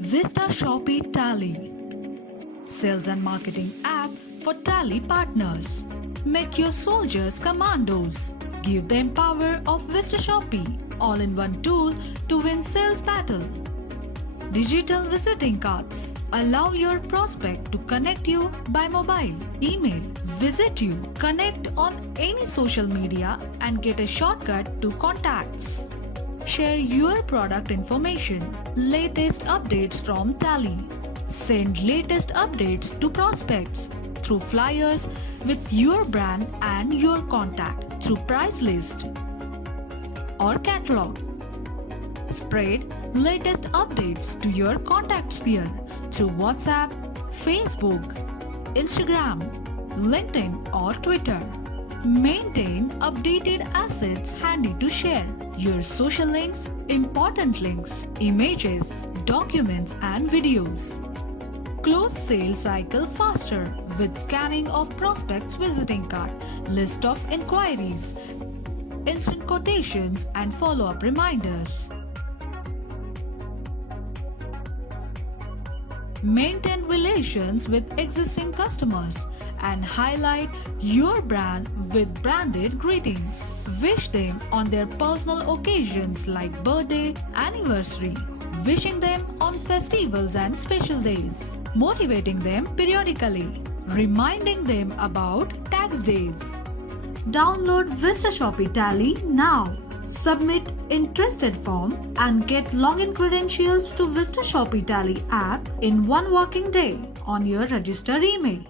VistaShopee Tally, sales and marketing app for Tally partners. Make your soldiers commandos. Give them power of VistaShopee, all-in-one tool to win sales battle. Digital visiting cards allow your prospect to connect you by mobile, email, visit you, connect on any social media and get a shortcut to contacts. Share your product information, latest updates from Tally. Send latest updates to prospects through flyers with your brand and your contact through price list or catalog. Spread latest updates to your contact sphere through WhatsApp, Facebook, Instagram, LinkedIn or Twitter. Maintain updated assets handy to share. Your social links, important links, images, documents and videos. Close sales cycle faster with scanning of prospects visiting card, list of inquiries, instant quotations and follow-up reminders. Maintain relations with existing customers and highlight your brand with branded greetings. Wish them on their personal occasions like birthday, anniversary. Wishing them on festivals and special days. Motivating them periodically. Reminding them about tax days. Download VistaShopee Tally now. Submit interested form and get login credentials to VistaShopee Tally app in one working day on your registered email.